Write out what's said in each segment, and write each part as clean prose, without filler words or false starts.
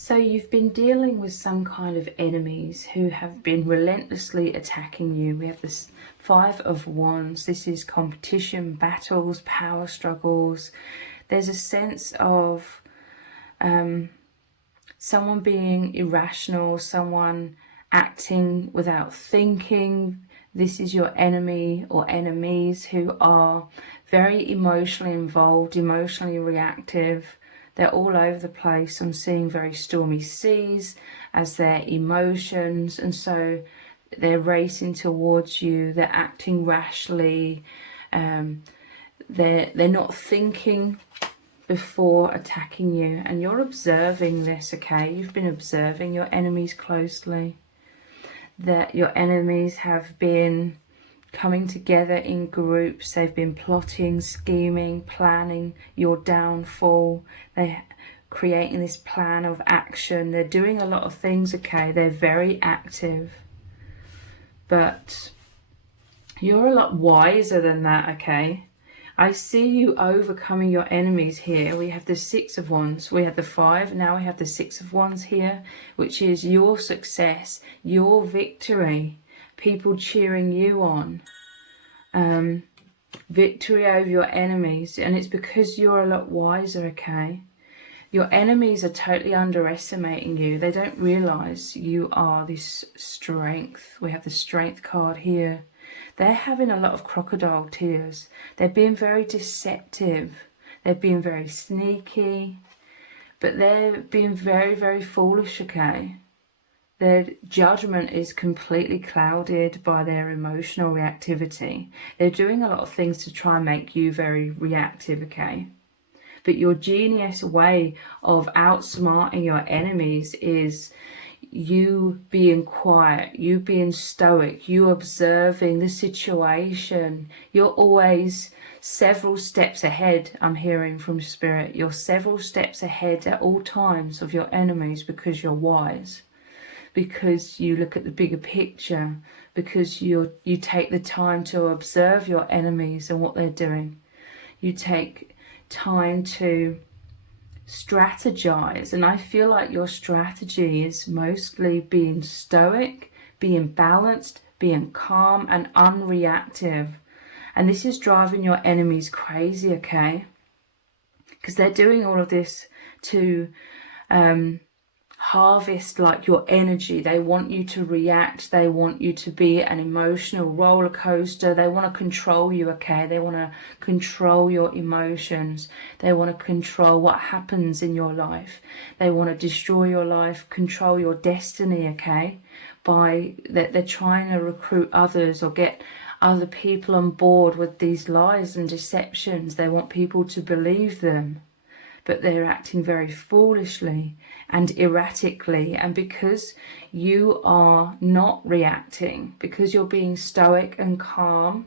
So you've been dealing with some kind of enemies who have been relentlessly attacking you. We have this Five of Wands. This is competition, battles, power struggles. There's a sense of someone being irrational, someone acting without thinking. This is your enemy or enemies who are very emotionally involved, emotionally reactive. They're all over the place. I'm seeing very stormy seas as their emotions, and so they're racing towards you. They're acting rashly. They're not thinking before attacking you, and you're observing this. Okay, you've been observing your enemies closely. That your enemies have been coming together in groups. They've been plotting, scheming, planning your downfall. They're creating this plan of action. They're doing a lot of things. Okay, they're very active, but you're a lot wiser than that. Okay, I see you overcoming your enemies here. We have the Six of Wands, we have the Five, now we have the Six of Wands here, which is your success, your victory, people cheering you on, victory over your enemies. And it's because you're a lot wiser. Okay, your enemies are totally underestimating you. They don't realize you are this strength. We have the Strength card here. They're having a lot of crocodile tears. They're being very deceptive. They're being very sneaky. But they're being very, very foolish, okay? Their judgment is completely clouded by their emotional reactivity. They're doing a lot of things to try and make you very reactive, okay? But your genius way of outsmarting your enemies is you being quiet, you being stoic, you observing the situation. You're always several steps ahead, I'm hearing from Spirit. You're several steps ahead at all times of your enemies because you're wise, because you look at the bigger picture, because you take the time to observe your enemies and what they're doing. You take time to strategize, and I feel like your strategy is mostly being stoic, being balanced, being calm and unreactive. And this is driving your enemies crazy, okay? Because they're doing all of this to harvest like your energy. They want you to react. They want you to be an emotional roller coaster. They want to control you, okay? They want to control your emotions. They want to control what happens in your life. They want to destroy your life, control your destiny, okay? By that they're trying to recruit others or get other people on board with these lies and deceptions. They want people to believe them, but they're acting very foolishly and erratically. And because you are not reacting, because you're being stoic and calm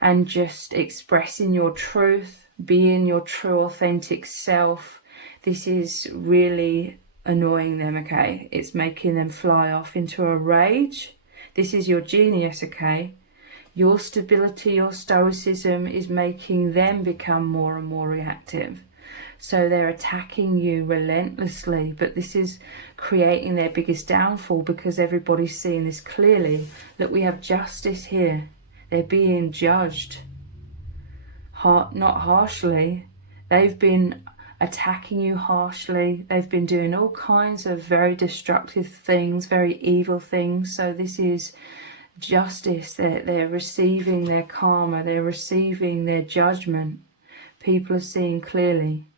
and just expressing your truth, being your true authentic self, this is really annoying them, okay? It's making them fly off into a rage. This is your genius, okay? Your stability, your stoicism is making them become more and more reactive. So they're attacking you relentlessly, but this is creating their biggest downfall because everybody's seeing this clearly. Look, we have justice here. They're being judged, not harshly. They've been attacking you harshly. They've been doing all kinds of very destructive things, very evil things. So this is justice. They're receiving their karma. They're receiving their judgment. People are seeing clearly.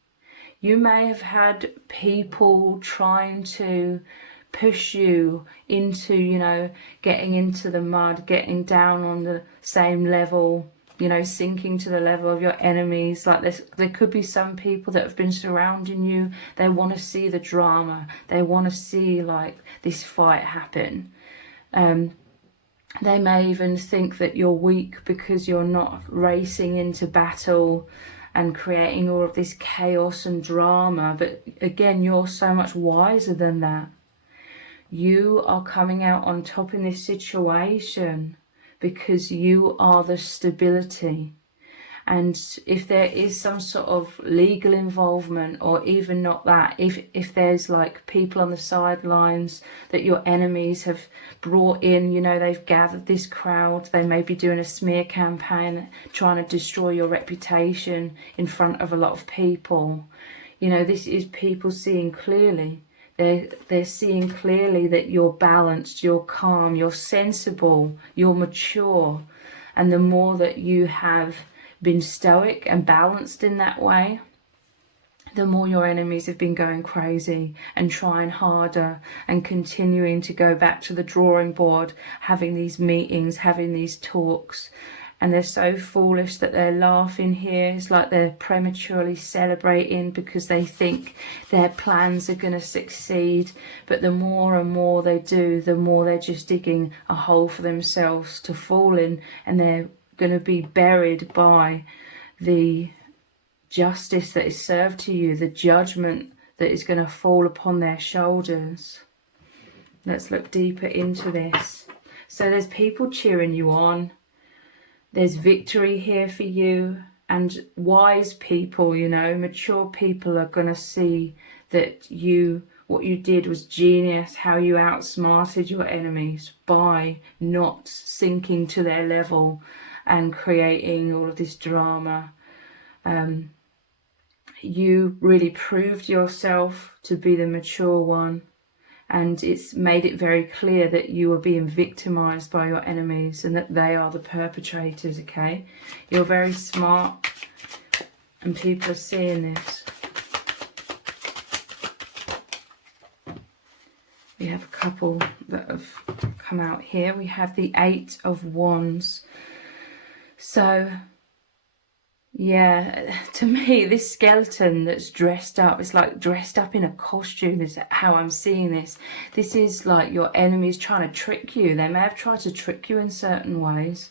You may have had people trying to push you into, getting into the mud, getting down on the same level, sinking to the level of your enemies. Like there could be some people that have been surrounding you. They want to see the drama. They want to see like this fight happen. They may even think that you're weak because you're not racing into battle and creating all of this chaos and drama. But again, you're so much wiser than that. You are coming out on top in this situation because you are the stability. And if there is some sort of legal involvement, or even not that, if there's like people on the sidelines that your enemies have brought in, you know, they've gathered this crowd, they may be doing a smear campaign trying to destroy your reputation in front of a lot of people. You know, this is people seeing clearly. They're seeing clearly that you're balanced, you're calm, you're sensible, you're mature. And the more that you have been stoic and balanced in that way, the more your enemies have been going crazy and trying harder and continuing to go back to the drawing board, having these meetings, having these talks. And they're so foolish that they're laughing here. It's like they're prematurely celebrating because they think their plans are going to succeed. But the more and more they do, the more they're just digging a hole for themselves to fall in, and they're going to be buried by the justice that is served to you, the judgment that is going to fall upon their shoulders. Let's look deeper into this. So there's people cheering you on. There's victory here for you, and wise people, you know, mature people are going to see that what you did was genius, how you outsmarted your enemies by not sinking to their level and creating all of this drama. You really proved yourself to be the mature one, and it's made it very clear that you are being victimized by your enemies and that they are the perpetrators, okay? You're very smart and people are seeing this. We have a couple that have come out here. We have the 8 of Wands. So, yeah, to me, this skeleton that's dressed up, it's like dressed up in a costume is how I'm seeing this. This is like your enemies trying to trick you. They may have tried to trick you in certain ways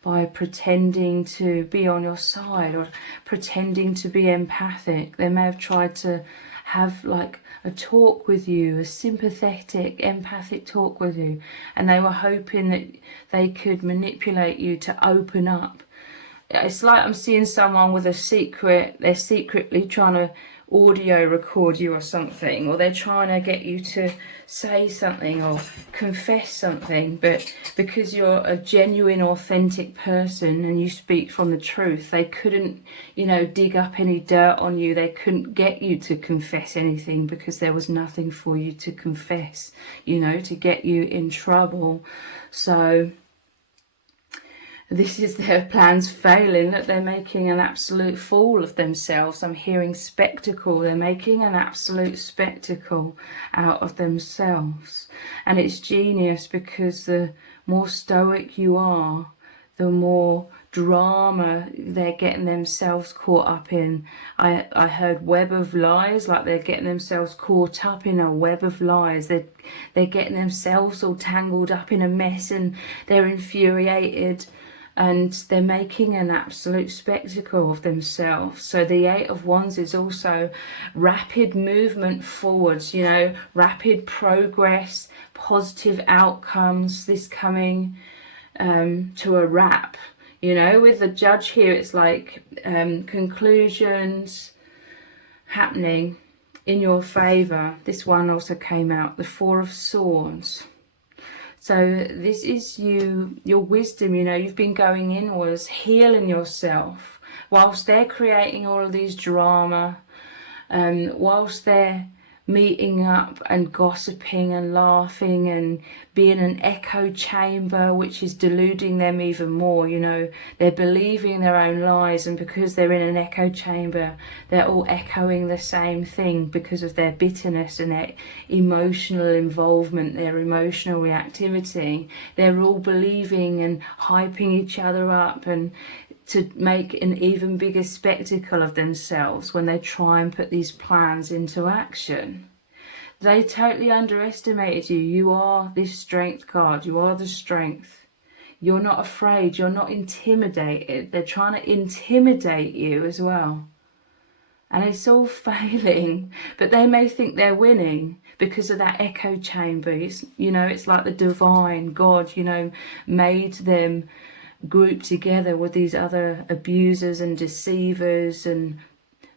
by pretending to be on your side or pretending to be empathic. They may have tried to have like a talk with you, a sympathetic, empathic talk with you, and they were hoping that they could manipulate you to open up. It's like I'm seeing someone with a secret, they're secretly trying to audio record you or something, or they're trying to get you to say something or confess something, but because you're a genuine, authentic person and you speak from the truth, they couldn't, you know, dig up any dirt on you. They couldn't get you to confess anything because there was nothing for you to confess, you know, to get you in trouble. So this is their plans failing, that they're making an absolute fool of themselves. I'm hearing spectacle. They're making an absolute spectacle out of themselves. And it's genius because the more stoic you are, the more drama they're getting themselves caught up in. I heard web of lies, like they're getting themselves caught up in a web of lies. They're getting themselves all tangled up in a mess and they're infuriated. And they're making an absolute spectacle of themselves. So the 8 of Wands is also rapid movement forwards, you know, rapid progress, positive outcomes, this coming to a wrap. You know, with the Judge here, it's like conclusions happening in your favour. This one also came out, the 4 of Swords. So this is your wisdom, you know, you've been going inwards, healing yourself, whilst they're creating all of these drama, whilst they're meeting up and gossiping and laughing and being an echo chamber, which is deluding them even more. You know, they're believing their own lies, and because they're in an echo chamber, they're all echoing the same thing because of their bitterness and their emotional involvement, their emotional reactivity. They're all believing and hyping each other up and to make an even bigger spectacle of themselves when they try and put these plans into action. They totally underestimated you. You are this strength card. You are the strength. You're not afraid. You're not intimidated. They're trying to intimidate you as well. And it's all failing. But they may think they're winning because of that echo chamber. You know, it's like the divine God, you know, made them grouped together with these other abusers and deceivers and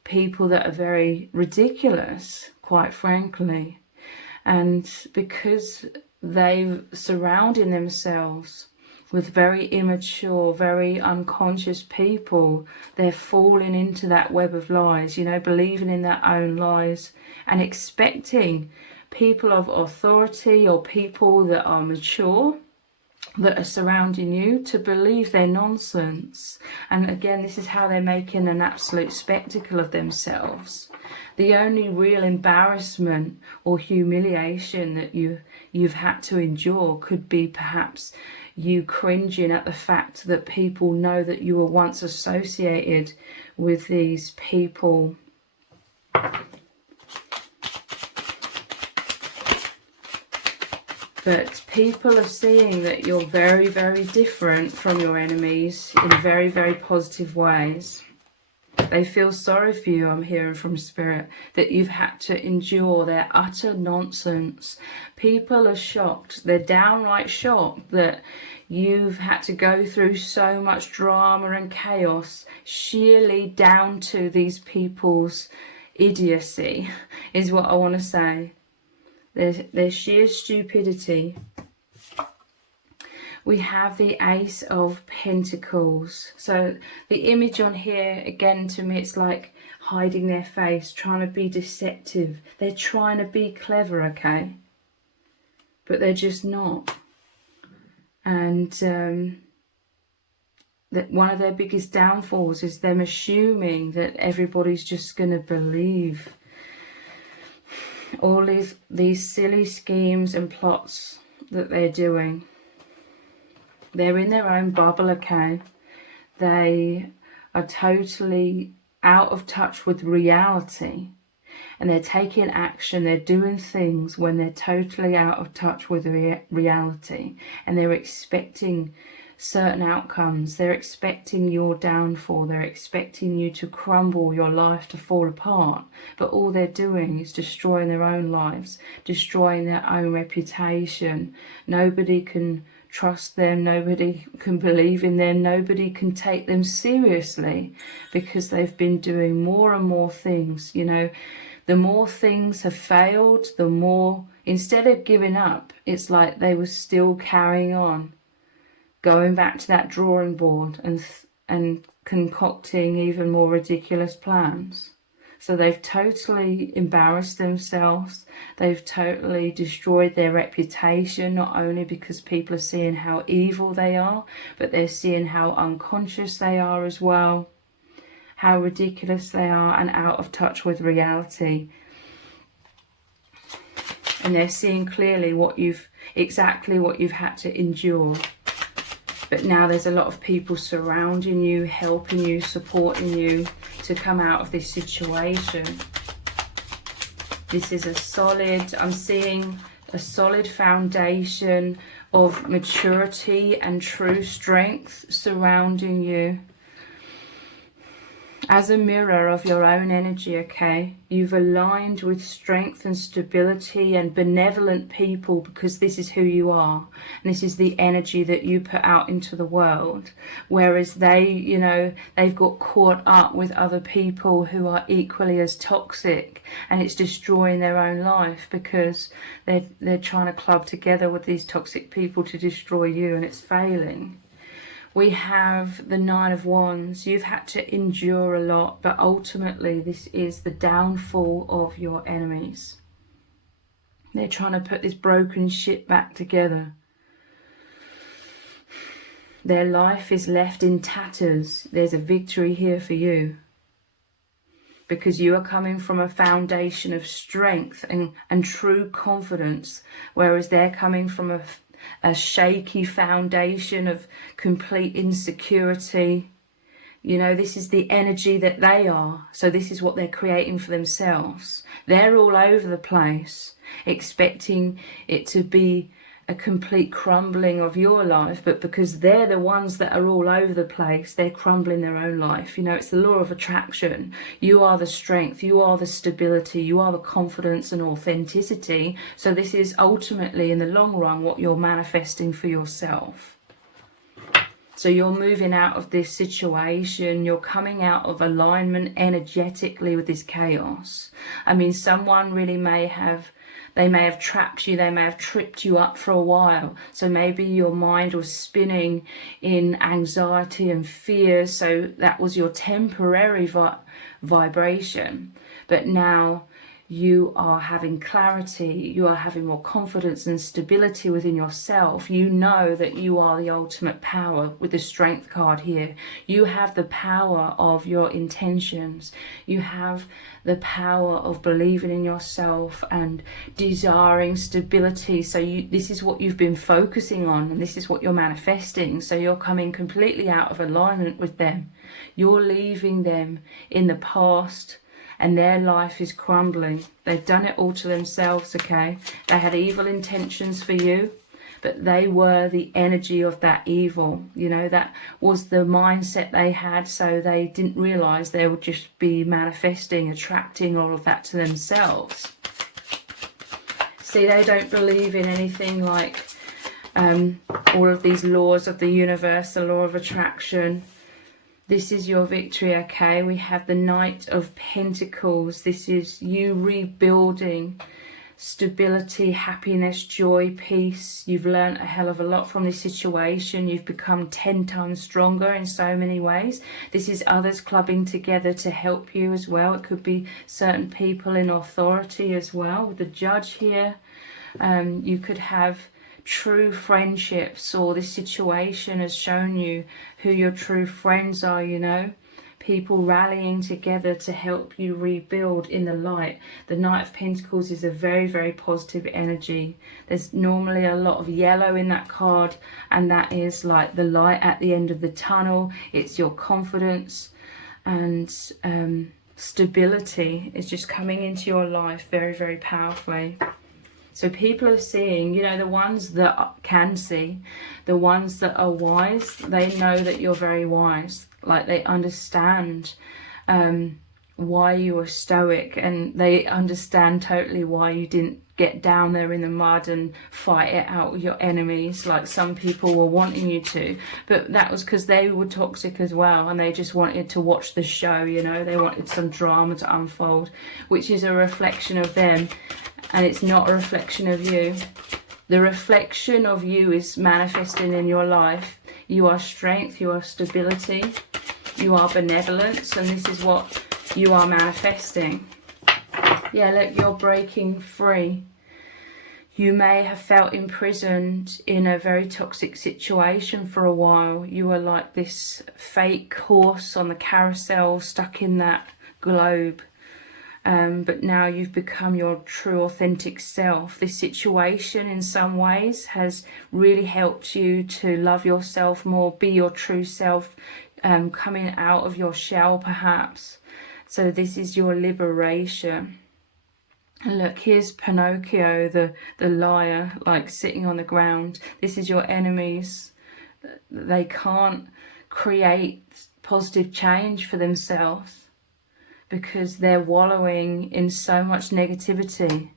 people that are very ridiculous, quite frankly. And because they've surrounded themselves with very immature, very unconscious people, they're falling into that web of lies, you know, believing in their own lies and expecting people of authority or people that are mature, that are surrounding you, to believe their nonsense. And again, this is how they're making an absolute spectacle of themselves. The only real embarrassment or humiliation that you've had to endure could be perhaps you cringing at the fact that people know that you were once associated with these people. But people are seeing that you're very, very different from your enemies in very, very positive ways. They feel sorry for you, I'm hearing from Spirit, that you've had to endure their utter nonsense. People are shocked. They're downright shocked that you've had to go through so much drama and chaos sheerly down to these people's idiocy, is what I want to say. Their sheer stupidity. We have the Ace of Pentacles. So the image on here, again, to me, it's like hiding their face, trying to be deceptive. They're trying to be clever, okay? But they're just not. And that one of their biggest downfalls is them assuming that everybody's just going to believe all these silly schemes and plots that they're doing. They're in their own bubble, okay? They are totally out of touch with reality, and they're taking action, they're doing things when they're totally out of touch with reality, and they're expecting certain outcomes. They're expecting your downfall, they're expecting you to crumble, your life to fall apart, but all they're doing is destroying their own lives, destroying their own reputation. Nobody can trust them, nobody can believe in them, nobody can take them seriously, because they've been doing more and more things. You know, the more things have failed, the more, instead of giving up, it's like they were still carrying on, going back to that drawing board and concocting even more ridiculous plans. So they've totally embarrassed themselves. They've totally destroyed their reputation, not only because people are seeing how evil they are, but they're seeing how unconscious they are as well, how ridiculous they are and out of touch with reality. And they're seeing clearly exactly what you've had to endure. But now there's a lot of people surrounding you, helping you, supporting you to come out of this situation. This is I'm seeing a solid foundation of maturity and true strength surrounding you. As a mirror of your own energy, okay? You've aligned with strength and stability and benevolent people, because this is who you are. And this is the energy that you put out into the world. Whereas they, you know, they've got caught up with other people who are equally as toxic, and it's destroying their own life because they're trying to club together with these toxic people to destroy you, and it's failing. We have the Nine of Wands. You've had to endure a lot, but ultimately this is the downfall of your enemies. They're trying to put this broken ship back together. Their life is left in tatters. There's a victory here for you, because you are coming from a foundation of strength and true confidence, whereas they're coming from a shaky foundation of complete insecurity. You know, this is the energy that they are, so this is what they're creating for themselves. They're all over the place, expecting it to be a complete crumbling of your life, but because they're the ones that are all over the place, they're crumbling their own life. You know, it's the law of attraction. You are the strength, you are the stability, you are the confidence and authenticity. So this is ultimately, in the long run, what you're manifesting for yourself. So you're moving out of this situation. You're coming out of alignment energetically with this chaos. I mean, someone really may have trapped you. They may have tripped you up for a while. So maybe your mind was spinning in anxiety and fear. So that was your temporary vibration. But now you are having clarity, you are having more confidence and stability within yourself. You know that you are the ultimate power with the strength card here. You have the power of your intentions. You have the power of believing in yourself and desiring stability. So this is what you've been focusing on, and this is what you're manifesting. So you're coming completely out of alignment with them. You're leaving them in the past, and their life is crumbling. They've done it all to themselves, okay? They had evil intentions for you, but they were the energy of that evil. You know, that was the mindset they had, so they didn't realise they would just be manifesting, attracting all of that to themselves. See, they don't believe in anything like all of these laws of the universe, the law of attraction. This is your victory, okay? We have the Knight of Pentacles. This is you rebuilding stability, happiness, joy, peace. You've learned a hell of a lot from this situation. You've become 10 times stronger in so many ways. This is others clubbing together to help you as well. It could be certain people in authority as well. With the Judge here, you could have true friendships, or this situation has shown you who your true friends are, you know, people rallying together to help you rebuild in the light. The Knight of Pentacles is a very, very positive energy. There's normally a lot of yellow in that card, and that is like the light at the end of the tunnel. It's your confidence and stability is just coming into your life very, very powerfully. So people are seeing, you know, the ones that can see, the ones that are wise, they know that you're very wise. Like, they understand why you are stoic, and they understand totally why you didn't get down there in the mud and fight it out with your enemies like some people were wanting you to. But that was because they were toxic as well, and they just wanted to watch the show, you know. They wanted some drama to unfold, which is a reflection of them. And it's not a reflection of you. The reflection of you is manifesting in your life. You are strength, you are stability, you are benevolence, and this is what you are manifesting. Yeah, look, you're breaking free. You may have felt imprisoned in a very toxic situation for a while. You were like this fake horse on the carousel, stuck in that globe. But now you've become your true authentic self. This situation in some ways has really helped you to love yourself more, be your true self, coming out of your shell perhaps. So this is your liberation. And look, here's Pinocchio, the liar, like sitting on the ground. This is your enemies. They can't create positive change for themselves, because they're wallowing in so much negativity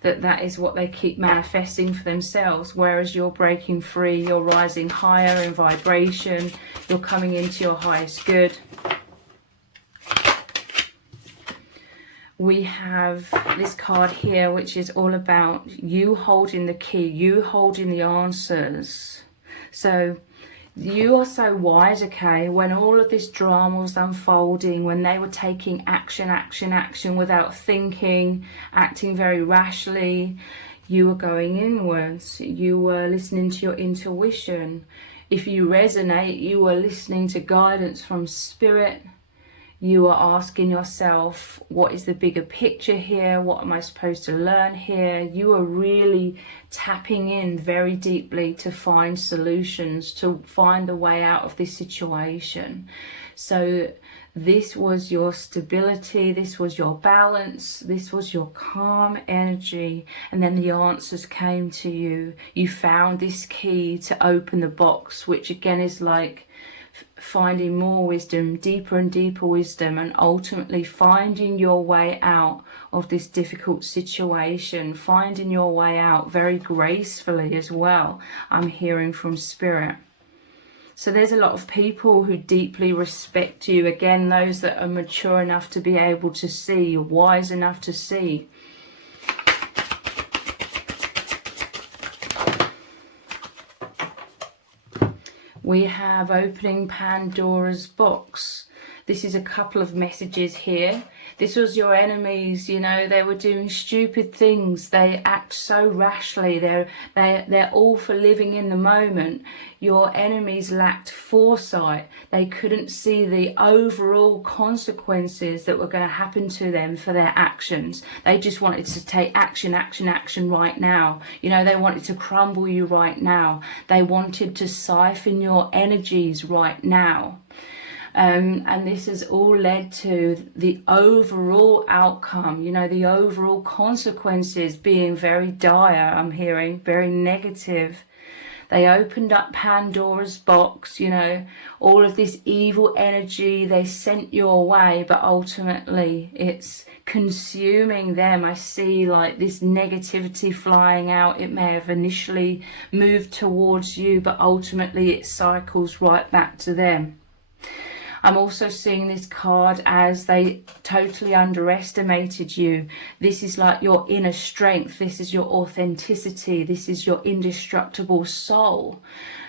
that is what they keep manifesting for themselves. Whereas you're breaking free, you're rising higher in vibration, you're coming into your highest good. We have this card here, which is all about you holding the key, you holding the answers. So you are so wise, okay? When all of this drama was unfolding, when they were taking action without thinking, acting very rashly, you were going inwards. You were listening to your intuition. If you resonate, you were listening to guidance from spirit. You are asking yourself, what is the bigger picture here? What am I supposed to learn here? You are really tapping in very deeply to find solutions, to find the way out of this situation. So this was your stability, this was your balance, this was your calm energy, and then the answers came to you. You found this key to open the box, which again is like finding more wisdom, deeper and deeper wisdom, and ultimately finding your way out of this difficult situation, finding your way out very gracefully as well, I'm hearing from spirit. So there's a lot of people who deeply respect you. Again, those that are mature enough to be able to see, wise enough to see. We have opening Pandora's box. This is a couple of messages here. This was your enemies, you know, they were doing stupid things. They act so rashly. They're all for living in the moment. Your enemies lacked foresight. They couldn't see the overall consequences that were going to happen to them for their actions. They just wanted to take action, action, action right now. You know, they wanted to crumble you right now. They wanted to siphon your energies right now. And this has all led to the overall outcome, you know, the overall consequences being very dire, I'm hearing, very negative. They opened up Pandora's box, you know, all of this evil energy they sent your way, but ultimately it's consuming them. I see like this negativity flying out. It may have initially moved towards you, but ultimately it cycles right back to them. I'm also seeing this card as they totally underestimated you. This is like your inner strength. This is your authenticity. This is your indestructible soul,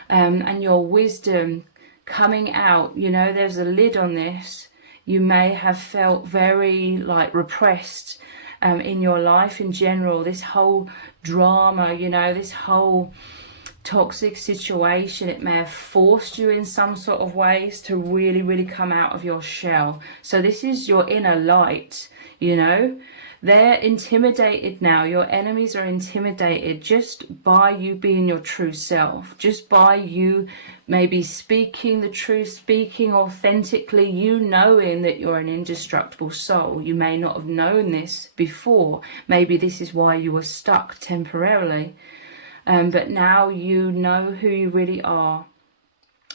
and your wisdom coming out. You know, there's a lid on this. You may have felt very like repressed in your life in general. This whole drama, you know, this whole toxic situation, it may have forced you in some sort of ways to really come out of your shell. So this is your inner light, you know. They're intimidated now. Your enemies are intimidated just by you being your true self, just by you maybe speaking the truth, speaking authentically, you knowing that you're an indestructible soul. You may not have known this before. Maybe this is why you were stuck temporarily. But now you know who you really are.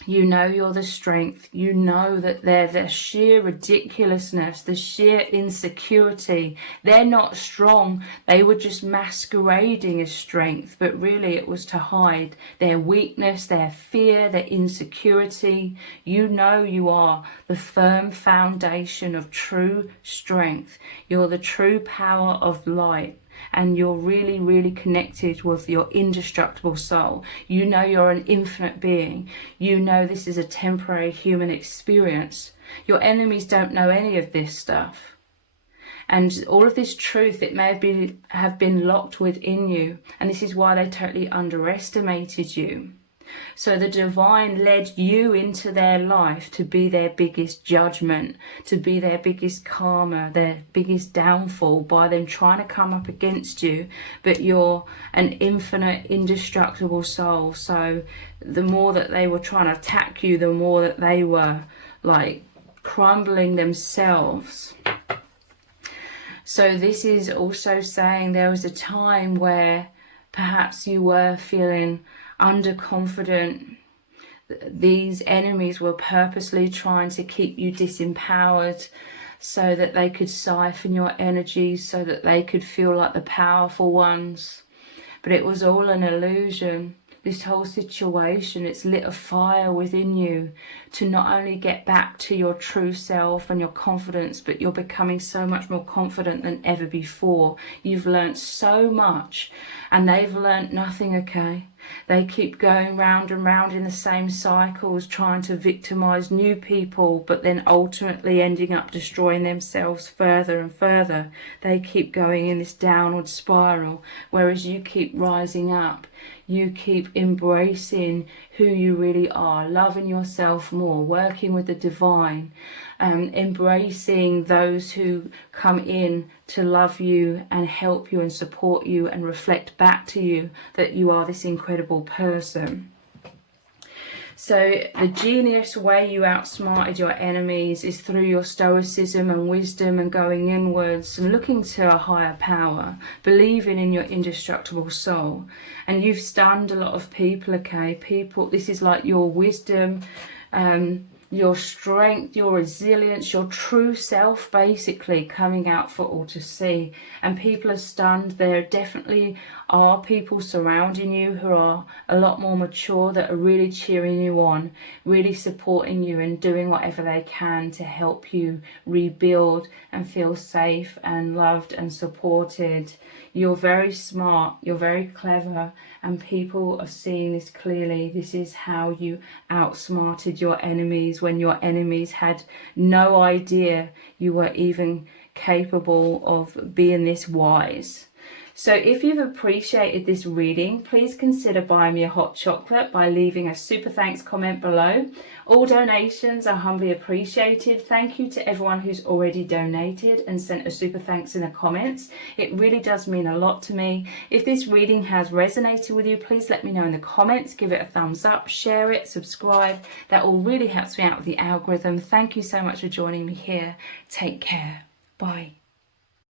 You know you're the strength. You know that they're the sheer ridiculousness, the sheer insecurity. They're not strong. They were just masquerading as strength, but really it was to hide their weakness, their fear, their insecurity. You know you are the firm foundation of true strength. You're the true power of light. And you're really connected with your indestructible soul. You know you're an infinite being. You know this is a temporary human experience. Your enemies don't know any of this stuff. And all of this truth, it may have been locked within you. And this is why they totally underestimated you. So the divine led you into their life to be their biggest judgment, to be their biggest karma, their biggest downfall by them trying to come up against you. But you're an infinite, indestructible soul. So the more that they were trying to attack you, the more that they were like crumbling themselves. So this is also saying there was a time where perhaps you were feeling underconfident. These enemies were purposely trying to keep you disempowered so that they could siphon your energy, so that they could feel like the powerful ones. But it was all an illusion. This whole situation, it's lit a fire within you to not only get back to your true self and your confidence, but you're becoming so much more confident than ever before. You've learnt so much and they've learnt nothing, okay? They keep going round and round in the same cycles, trying to victimize new people, but then ultimately ending up destroying themselves further and further. They keep going in this downward spiral, whereas you keep rising up. You keep embracing who you really are, loving yourself more, working with the divine, embracing those who come in to love you and help you and support you and reflect back to you that you are this incredible person. So the genius way you outsmarted your enemies is through your stoicism and wisdom and going inwards and looking to a higher power, believing in your indestructible soul. And you've stunned a lot of people, okay? People, this is like your wisdom, your strength, your resilience, your true self basically coming out for all to see. And people are stunned. There definitely are people surrounding you who are a lot more mature, that are really cheering you on, really supporting you and doing whatever they can to help you rebuild and feel safe and loved and supported. You're very smart, you're very clever, and people are seeing this clearly. This is how you outsmarted your enemies when your enemies had no idea you were even capable of being this wise. So if you've appreciated this reading, please consider buying me a hot chocolate by leaving a super thanks comment below. All donations are humbly appreciated. Thank you to everyone who's already donated and sent a super thanks in the comments. It really does mean a lot to me. If this reading has resonated with you, please let me know in the comments. Give it a thumbs up, share it, subscribe. That all really helps me out with the algorithm. Thank you so much for joining me here. Take care. Bye.